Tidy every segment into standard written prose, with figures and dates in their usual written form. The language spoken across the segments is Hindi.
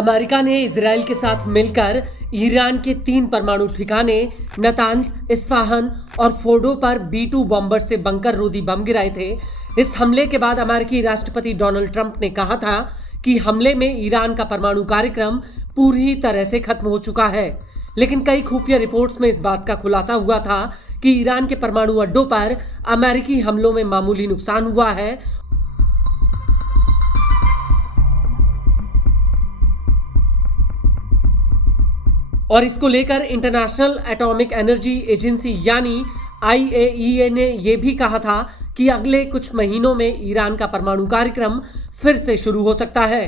अमेरिका ने इजराइल के साथ मिलकर ईरान के 3 परमाणु ठिकाने नतांज, इस्फहान और फोर्डो पर B-2 बॉम्बर से बंकर रोधी बम गिराए थे। इस हमले के बाद अमेरिकी राष्ट्रपति डोनाल्ड ट्रंप ने कहा था कि हमले में ईरान का परमाणु कार्यक्रम पूरी तरह से खत्म हो चुका है। लेकिन कई खुफिया रिपोर्ट्स में इस बात का खुलासा हुआ था कि ईरान के परमाणु अड्डों पर अमेरिकी हमलों में मामूली नुकसान हुआ है और इसको लेकर इंटरनेशनल एटॉमिक एनर्जी एजेंसी यानी IAEA ने यह भी कहा था कि अगले कुछ महीनों में ईरान का परमाणु कार्यक्रम फिर से शुरू हो सकता है।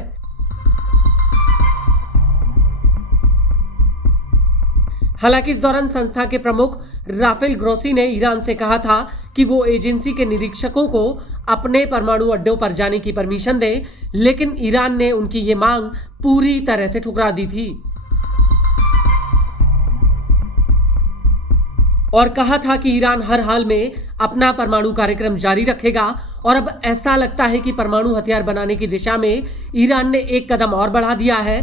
हालांकि इस दौरान संस्था के प्रमुख राफेल ग्रोसी ने ईरान से कहा था कि वो एजेंसी के निरीक्षकों को अपने परमाणु अड्डों पर जाने की परमिशन दे, लेकिन ईरान ने उनकी ये मांग पूरी तरह से ठुकरा दी थी और कहा था कि ईरान हर हाल में अपना परमाणु कार्यक्रम जारी रखेगा। और अब ऐसा लगता है कि परमाणु हथियार बनाने की दिशा में ईरान ने एक कदम और बढ़ा दिया है।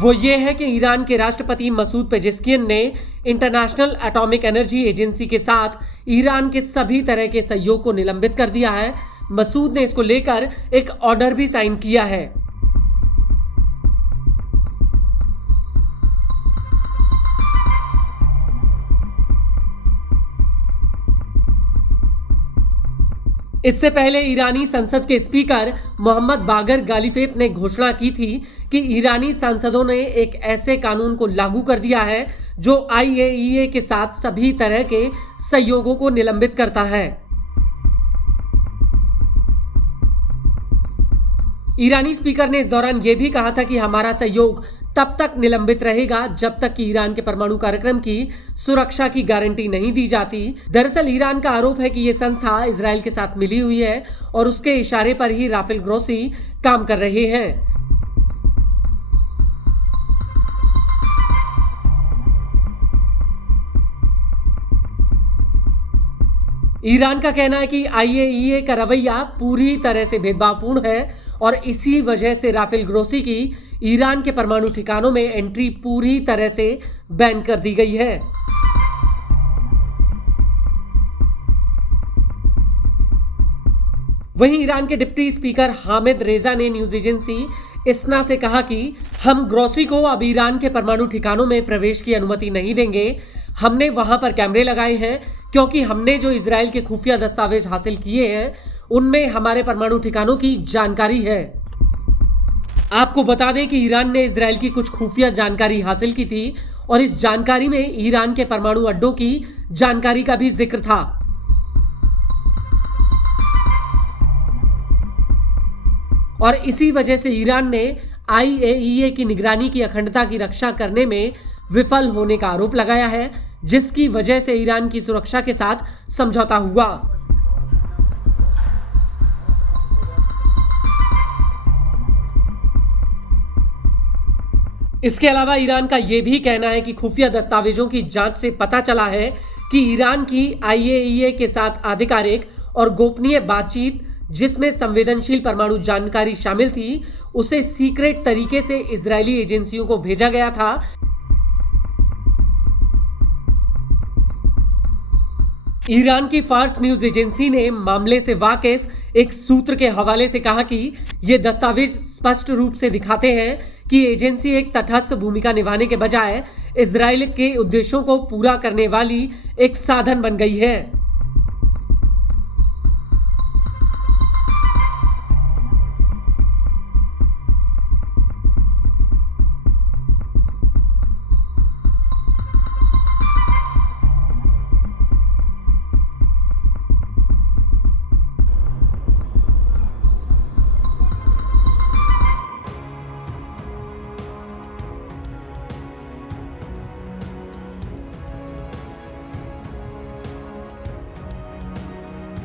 वो ये है कि ईरान के राष्ट्रपति मसूद पेजेस्कियन ने इंटरनेशनल एटॉमिक एनर्जी एजेंसी के साथ ईरान के सभी तरह के सहयोग को निलंबित कर दिया है। मसूद ने इसको लेकर एक ऑर्डर भी साइन किया है। इससे पहले ईरानी संसद के स्पीकर मोहम्मद बागर गालिफेफ ने घोषणा की थी कि ईरानी सांसदों ने एक ऐसे कानून को लागू कर दिया है जो IAEA के साथ सभी तरह के सहयोगों को निलंबित करता है। ईरानी स्पीकर ने इस दौरान यह भी कहा था कि हमारा सहयोग तब तक निलंबित रहेगा जब तक कि ईरान के परमाणु कार्यक्रम की सुरक्षा की गारंटी नहीं दी जाती। दरअसल ईरान का आरोप है कि यह संस्था इजराइल के साथ मिली हुई है और उसके इशारे पर ही राफेल ग्रोसी काम कर रहे हैं। ईरान का कहना है कि IAEA का रवैया पूरी तरह से भेदभावपूर्ण है और इसी वजह से राफेल ग्रोसी की ईरान के परमाणु ठिकानों में एंट्री पूरी तरह से बैन कर दी गई है। वहीं ईरान के डिप्टी स्पीकर हामिद रेजा ने न्यूज एजेंसी इस्ना से कहा कि हम ग्रोसी को अब ईरान के परमाणु ठिकानों में प्रवेश की अनुमति नहीं देंगे। हमने वहां पर कैमरे लगाए हैं क्योंकि हमने जो इजराइल के खुफिया दस्तावेज हासिल किए हैं उनमें हमारे परमाणु ठिकानों की जानकारी है। आपको बता दें कि ईरान ने इजराइल की कुछ खुफिया जानकारी हासिल की थी और इस जानकारी में ईरान के परमाणु अड्डों की जानकारी का भी जिक्र था। और इसी वजह से ईरान ने IAEA की निगरानी की अखंडता की रक्षा करने में विफल होने का आरोप लगाया है, जिसकी वजह से ईरान की सुरक्षा के साथ समझौता हुआ। इसके अलावा ईरान का यह भी कहना है कि खुफिया दस्तावेजों की जांच से पता चला है कि ईरान की IAEA के साथ आधिकारिक और गोपनीय बातचीत जिसमें संवेदनशील परमाणु जानकारी शामिल थी, उसे सीक्रेट तरीके से इजरायली एजेंसियों को भेजा गया था। ईरान की फार्स न्यूज एजेंसी ने मामले से वाकिफ एक सूत्र के हवाले से कहा कि ये दस्तावेज स्पष्ट रूप से दिखाते हैं कि एजेंसी एक तटस्थ भूमिका निभाने के बजाय इजराइल के उद्देश्यों को पूरा करने वाली एक साधन बन गई है।